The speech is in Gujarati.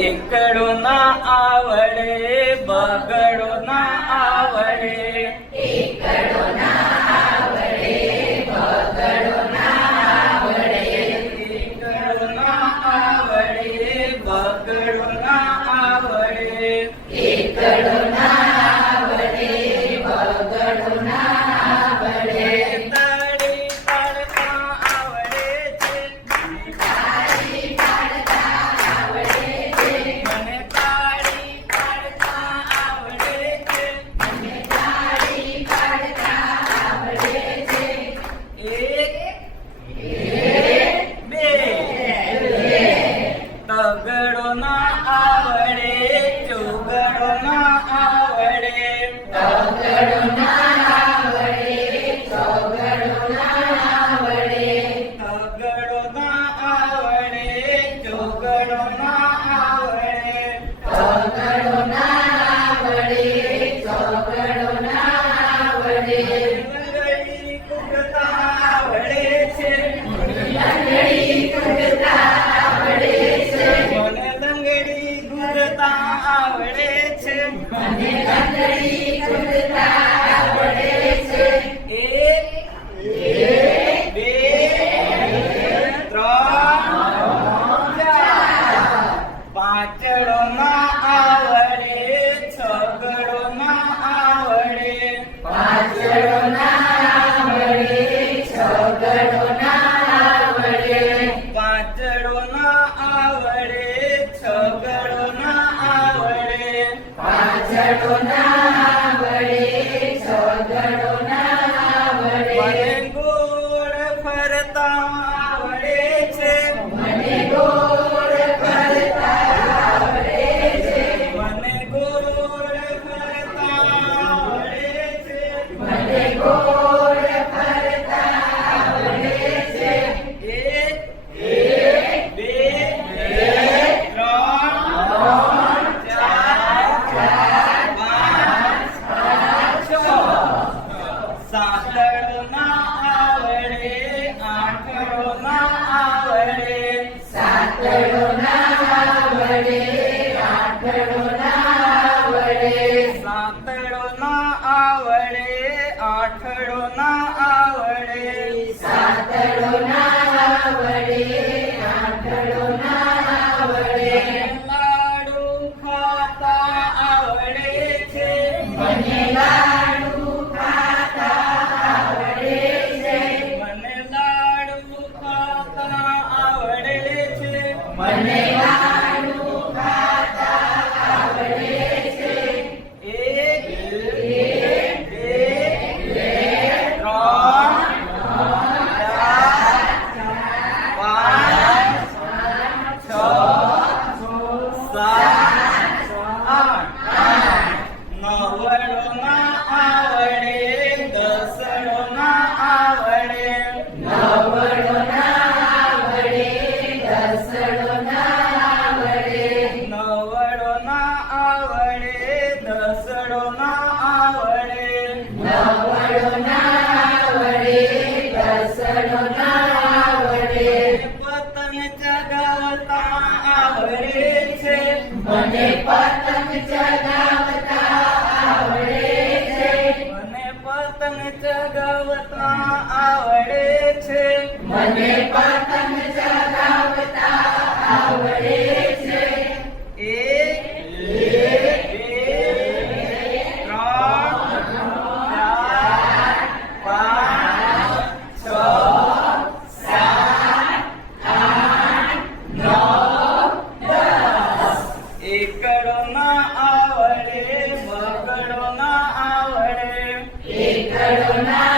એકડો ના આવડે બગડો ના આવડે. એકડો ના આવડે બગડો ના આવડે. એકડો ના આવડે બગડો ના આવડે. એકડો ના આવડે બગડો ના આવડે. તાળી પાડતા આવડે છે. તાળી પાડતા આવડે છે. મને તાળી પાડતા આવડે છે. મને તાળી પાડતા આવડે છે. એક એક બે તગડો ના આવડે ચોગડો ના આવડે. તગડો ના આવડે ચોગડો ના આવડે. તગડો ના આવડે ચોગડો ના આવડે. તગડો ના આવડે ચોગડો ના આવડે. લંગડી કૂદતા આવડે છે. લંગડી કૂદતા આવડે છે. મને લંગડી કૂદતા આવડે છે. મને લંગડી કૂદતા આવડે છે. એક બે ત્રણ ચાર. પાંચડો ના આવડે છગડો ના આવડે. પાંચડો ના આવડે છગડો ના આવડે. પાંચડો ના આવડે છગડો ના આવડે. પાંચડો ના આવડે છગડો ના આવડે. મને ગોળ ફરતા આવડે છે. મને ગોળ ફરતા આવડે છે. મને ગોળ ફરતા આવડે છે. મને ગોળ ફરતા આવડે છે. એક બે ત્રણ ચાર પાંચ છ. સાતડો ના આવડે આઠડો ના આવડે. સાતડો ના આવડે આઠડો ના આવડે. સાતડો ના આવડે આઠડો ના આવડે. સાતડો ના આવડે આઠડો ના આવડે. લાડુ ખાતા આવડે છે. મને લાડુ ખાતા આવડે છે. મને લાડુ ખાતા આવડે છે. મને લાડુ ખાતા આવડે છે. એક બે ત્રણ ચાર પાંચ છ સાત આઠ. નવડો ના આવડે દસડો ના આવડે. નવડો ના આવડે દસડો ના આવડે. નવડો ના આવડે દસડો ના આવડે. નવડો ના આવડે દસડો ના આવડે. પતંગ ચગાવતા આવડે છે. મને પતંગ ચગાવતા આવડે છે. મને પતંગ ચગાવતા આવડે છે. મને પતંગ ચગાવતા આવડે છે. એક બે ત્રણ ચાર પાંચ છ એકડો ના આવડે બગડો ના આવડે. એકડો ના